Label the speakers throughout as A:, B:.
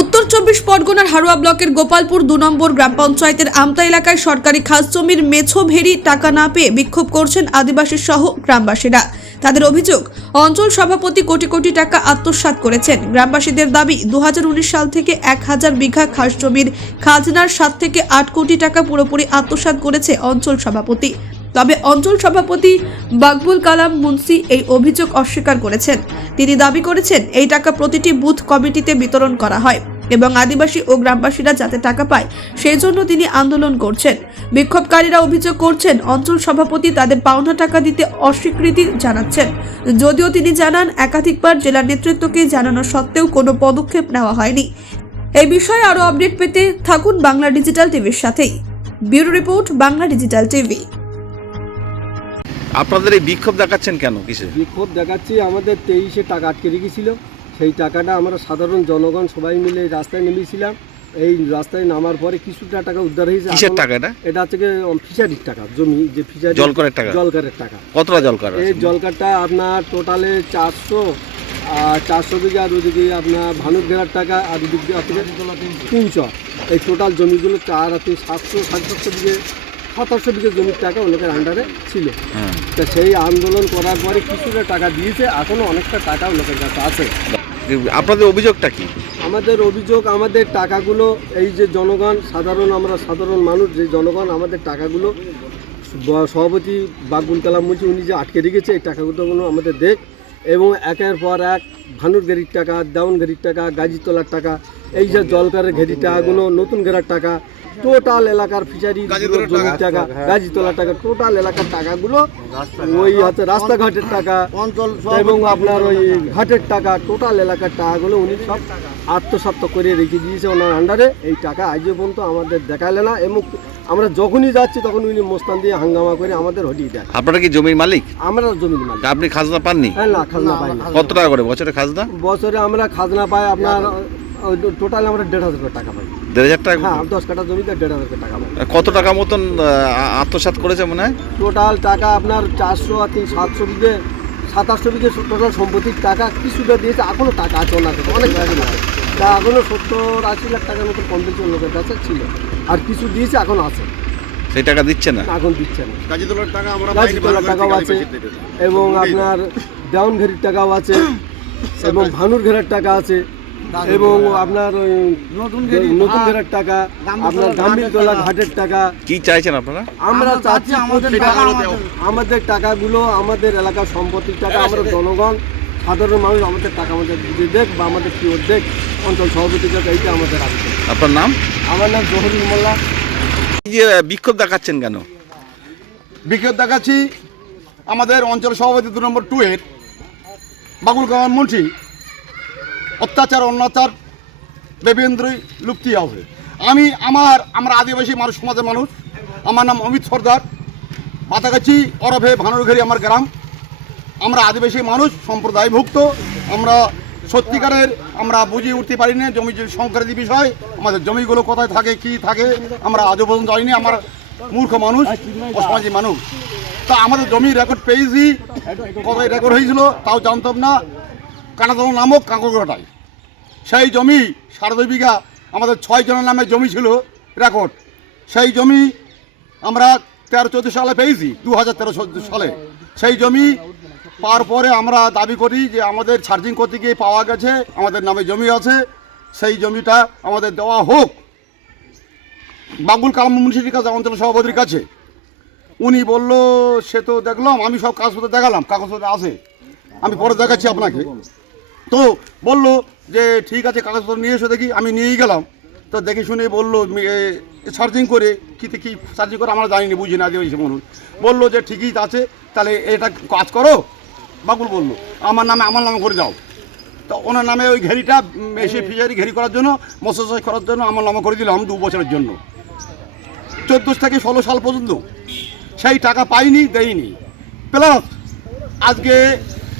A: উত্তর চব্বিশ পরগনার হারোয়া ব্লকের গোপালপুর দু নম্বর গ্রাম পঞ্চায়েতের আমতা এলাকায় সরকারি খাস জমির মেছো ভেরি টাকা না পেয়ে বিক্ষোভ করছেন আদিবাসী সহ গ্রামবাসীরা। তাদের অভিযোগ, অঞ্চল সভাপতি কোটি কোটি টাকা আত্মসাৎ করেছেন। গ্রামবাসীদের দাবি দু হাজার উনিশ সাল থেকে এক হাজার বিঘা খাস জমির খাজনার সাত থেকে আট কোটি টাকা পুরোপুরি আত্মসাৎ করেছে অঞ্চল সভাপতি। তবে অঞ্চল সভাপতি বাকবুল কালাম মুন্সি এই অভিযোগ অস্বীকার করেছেন। তিনি দাবি করেছেন, এই টাকা প্রতিটি বুথ কমিটিতে বিতরণ করা হয় এবং আদিবাসী ও গ্রামবাসীরা যাতে টাকা পায়, সেই জন্য তিনি আন্দোলন করছেন। বিক্ষোভকারীরা অভিযোগ করছেন, অঞ্চল সভাপতি তাদের পাওনা টাকা দিতে অস্বীকৃতি জানাচ্ছেন। যদিও তিনি জানান, একাধিকবার জেলা নেতৃত্বকে জানানো সত্ত্বেও কোনো পদক্ষেপ নেওয়া হয়নি। এই বিষয়ে আরও আপডেট পেতে থাকুন বাংলা ডিজিটাল টিভির সাথেই। Bureau report, Bangla digital TV.
B: আপনাদের এই বিক্ষোভ দেখাচ্ছেন কেন কিসে?
C: বিক্ষোভ দেখাচ্ছি আমাদের তেইশে টাকা আটকে রেখেছিল। সেই টাকাটা আমরা সাধারণ জনগণ সবাই মিলে রাস্তায় নেমেছিলাম। এই রাস্তায় নামার পরে কিছুটা টাকা উদ্ধার হয়েছে।
B: কিসের
C: এখন-
B: টাকা এটা
C: হচ্ছে ফিশারির টাকা জমি যে ফিশারি
B: জলকরের টাকা।
C: জলকারের টাকা।
B: কতটা জল করা
C: এই জলকারটা আপনার টোটালে চারশো আর চারশো বিঘা আর ওদিকে আপনার ভানুর ঘেরার টাকা আর ওদিক দিয়ে আপনার তিনশো। এই টোটাল জমিগুলো চার হাতে সাতশো সাড়ে সাতশো বিঘে সতেরোশো বিঘে জমির টাকা ওনাদের আন্ডারে ছিল।
B: হ্যাঁ।
C: তা সেই আন্দোলন করার পরে কিছুটা টাকা দিয়েছে এখনও অনেকটা টাকা লোকের কাছে আছে।
B: আপনাদের অভিযোগটা কি?
C: আমাদের অভিযোগ আমাদের টাকাগুলো এই যে জনগণ সাধারণ আমরা সাধারণ মানুষ যে জনগণ আমাদের টাকাগুলো সভাপতি বাকবুল কালাম বলছি উনি যে আটকে রেখেছে এই টাকাগুলো আমাদের দেখ এবং একের পর এক ভানুর ঘেরির টাকা দেওয়ান ঘেরির টাকা গাজীতলার টাকা এই যে জলকারের ঘেরির টাকাগুলো নতুন ঘেরার টাকা টোটাল এলাকার ফিশারি জমির টাকা গাজীতলার টাকা টোটাল এলাকার টাকাগুলো ওই হচ্ছে রাস্তাঘাটের টাকা এবং আপনার ওই ঘাটের টাকা টোটাল এলাকার টাকাগুলো উনি সব আত্মসাত্ত করে রেখে দিয়েছে ওনার আন্ডারে এই টাকা আজও পর্যন্ত আমাদের দেখালে না এবং আমরা যখনই যাচ্ছি তখন উনি মোস্তান দিয়ে হাঙ্গামা করে আমাদের হটিয়ে দেয়
B: আপনারা কি জমির মালিক?
C: আমরা জমির মালিক।
B: আপনি খাজনা পাননি?
C: হ্যাঁ না খাজনা পাই
B: কত টাকা করে? বছরে খাজনা?
C: বছরে আমরা খাজনা পাই আপনার টোটাল আমরা দেড় হাজার টাকা পাই।
B: দেড় হাজার টাকা?
C: হ্যাঁ দশ কাঠা জমিতে দেড় হাজার টাকা পাই।
B: কত টাকা মতন আহ, আত্মসাৎ করেছে মনে হয়?
C: টোটাল টাকা আপনার চারশো আর তিন সাতশো বিঘে সাতাশশো বিঘে টোটাল সম্পত্তির টাকা কিছুটা দিয়েছে এখনও টাকা আছে ওনার অনেক টাকা তা এখনও সত্তর আশি লাখ টাকার মতো কম বেশি লোকের কাছে ছিল। আর কিছু দিয়েছে এখন আছে।
B: সেই টাকা দিচ্ছে না?
C: এখন দিচ্ছে না।
D: গাজীতলার টাকা আমরা
C: গাছতলার টাকাও আছে এবং আপনার ডাউন ঘেরির টাকাও আছে এবং ভানুর ঘেরার টাকা আছে এবং আপনার ওই নতুন নতুন ঘেরার টাকা আপনার গাম্ভীরতলা ঘাটের টাকা।
B: কি চাইছেন আপনারা?
C: আমরা চাচ্ছি আমাদের টাকা আমাদের। টাকাগুলো আমাদের এলাকার সম্পত্তির টাকা আমরা জনগণ সাধারণ মানুষ আমাদের টাকা আমাদের বুঝে দেখ বা আমাদের কি ওর দেখ। অঞ্চল সভাপতি কাছে এইটা আমাদের আবেদন
B: আপনার নাম?
C: আমার নাম জহরুল মোল্লা।
B: যে বিক্ষোভ দেখাচ্ছেন কেন?
D: বিক্ষোভ দেখাচ্ছি আমাদের অঞ্চল সভাপতি দু নম্বর টু এর বাগুল কামান মুন্সি অত্যাচার অত্যাচার দেবেন্দ্রই লুপ্তি হবে আমি আমার আমরা আদিবাসী মানুষ সমাজের মানুষ। আমার নাম অমিত সর্দার। পাতাগাছি অরফে ভানুরঘেরি আমার গ্রাম। আমরা আদিবাসী মানুষ, সম্প্রদায়ভুক্ত, আমরা সত্যিকারের আমরা বুঝিয়ে উঠতে পারি না জমি সংক্রান্তি বিষয়, আমাদের জমিগুলো কোথায় থাকে, কি থাকে, আমরা আজও পর্যন্ত জানি না আমার মূর্খ মানুষ অসামাজিক মানুষ। তা আমাদের জমি রেকর্ড পেয়েছি কোথায় রেকর্ড হয়েছিল তাও জানতাম না কানাতল নামক কাঁকড়াটায় সেই জমি সাড়ে দুই বিঘা, আমাদের ছয় জনের নামে জমি ছিল রেকর্ড সেই জমি আমরা তেরো চোদ্দ সালে পেয়েছি, দু হাজার তেরো সালে। সেই জমি পাওয়ার পরে আমরা দাবি করি যে আমাদের চার্জিং করতে গিয়ে পাওয়া গেছে, আমাদের নামে জমি আছে, সেই জমিটা আমাদের দেওয়া হোক। বাবুল কালাম মুন্সির কাছে অঞ্চল সভাপতির কাছে। উনি বলল, সে তো দেখলাম, আমি সব কাগজপত্র দেখালাম, কাগজপত্র আছে। আমি পরে দেখাচ্ছি আপনাকে। তো বলল যে, ঠিক আছে, কাগজপত্র নিয়ে এসো দেখি, আমি নিয়েই গেলাম। তো দেখে শুনে বলল সার্চিং করে কীতে কী সার্চিং করে আমরা জানিনি বুঝি না দিয়েছি মানুষ। বলল যে, ঠিকই আছে, তাহলে এটা কাজ করো। বাবুল বলল, আমার নামে আমার নামে করে যাও তো ওনার নামে ওই ঘেরিটা এসে ফিশারি ঘেরি করার জন্য মৎস্য করার জন্য আমার নামে করে দিলাম দু বছরের জন্য। চোদ্দ থেকে ষোলো সাল পর্যন্ত সেই টাকা পাইনি দেয়নি প্লাস আজকে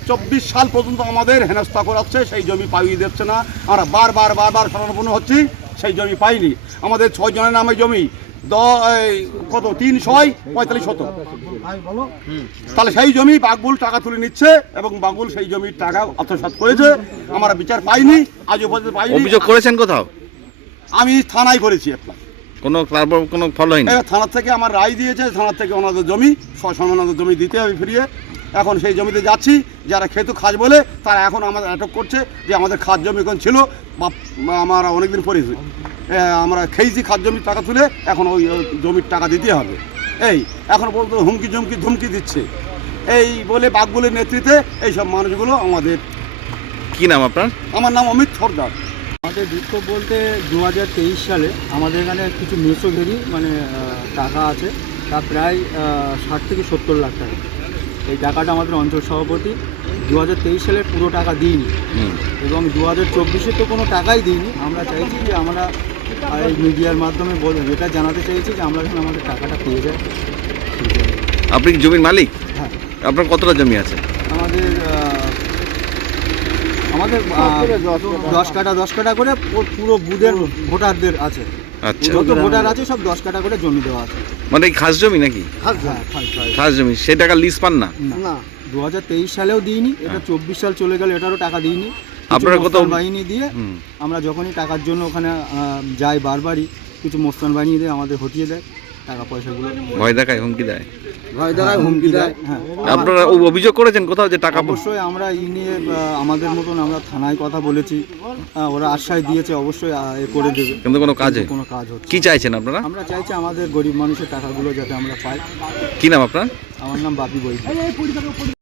D: চব্বিশ সাল পর্যন্ত আমাদের হেনস্থা করাচ্ছে, সেই জমি পাইয়ে দিচ্ছে না। আমরা বারবার বারবার স্মরণপূর্ণ হচ্ছি, সেই জমি পাইনি। আমাদের ছয় জনের নামে জমি কত তিন ছয় পঁয়তাল্লিশ শত। তাহলে সেই জমি বাগবুল টাকা তুলে নিচ্ছে এবং বাগবুল সেই জমির টাকা আত্মসাৎ করেছে। আমরা বিচার পাইনি আজও পর্যন্ত পাইনি।
B: অভিযোগ করেছেন কোথাও?
D: আমি থানায় করেছি একটা
B: কোনো তারপর কোনো ফল হয়নি?
D: থানার থেকে আমার রায় দিয়েছে থানার থেকে ওনাদের জমি সমানাদের জমি দিতে হবে ফিরিয়ে। এখন সেই জমিতে যাচ্ছি যারা খেতু খাজ বলে তারা এখন আমাদের আটক করছে যে আমাদের খাদ জমি এখন ছিল বা আমরা অনেকদিন পরে আমরা খেয়েছি খাদ জমির টাকা তুলে এখন ওই জমির টাকা দিতে হবে। এই এখন বলতো হুমকি ঝুমকি ধুমকি দিচ্ছে। এই বলে বাঘগুলির নেতৃত্বে এইসব মানুষগুলো আমাদের
B: কি নাম আপনার?
D: আমার নাম অমিত সর্দার।
E: আমাদের বিক্ষোভ বলতে দু হাজার তেইশ সালে আমাদের এখানে কিছু মেসোভেরি মানে টাকা আছে। তা প্রায় ষাট থেকে সত্তর লাখ টাকা। এই টাকাটা আমাদের অঞ্চল সভাপতি দু সালের পুরো টাকা দিইনি। এবং দু হাজার চব্বিশে তো কোনো টাকাই দিইনি। আমরা চাইছি যে আমরা আর এই মিডিয়ার মাধ্যমে বল এটা জানাতে চাইছি যে আমরা যেন আমাদের টাকাটা পেয়ে যাই।
B: আপনি কি জমির মালিক?
E: হ্যাঁ।
B: আপনার কতটা জমি আছে?
E: আমাদের আমাদের দশ কাটা দশ কাটা করে পুরো বুধের ভোটারদের আছে।
B: আচ্ছা।
E: যত ভোটার আছে সব দশ কাটা করে জমি দেওয়া আছে।
B: মানে এই খাস জমি নাকি?
E: হ্যাঁ খাস
B: জমি। সেই টাকা লিজ পান না?
E: না। দু হাজার তেইশ সালেও দিইনি এটা চব্বিশ সাল চলে গেল এটারও টাকা দিইনি।
B: আপনারা কত-
E: বাহিনী দিয়ে আমরা যখনই টাকার জন্য ওখানে যাই বারবারই কিছু মোস্তান বাহিনী দিয়ে আমাদের হটিয়ে দেয় টাকা পয়সাগুলো।
B: ভয় দেখায় হুমকি দেয়?
C: ভয় দেখায় হুমকি দেয়
E: হ্যাঁ।
B: আপনারা অভিযোগ করেছেন কোথাও যে টাকা
E: অবশ্যই আমরা এই নিয়ে আমাদের মতন আমরা থানায় কথা বলেছি। ওরা আশ্বাস দিয়েছে অবশ্যই এ করে দেবে।
B: কিন্তু কোনো কাজে?
E: কোনো কাজ হচ্ছে
B: কি চাইছেন আপনারা?
E: আমরা চাইছি আমাদের গরিব মানুষের টাকাগুলো যাতে আমরা পাই।
B: কি নাম আপনার?
E: আমার নাম বাপি বই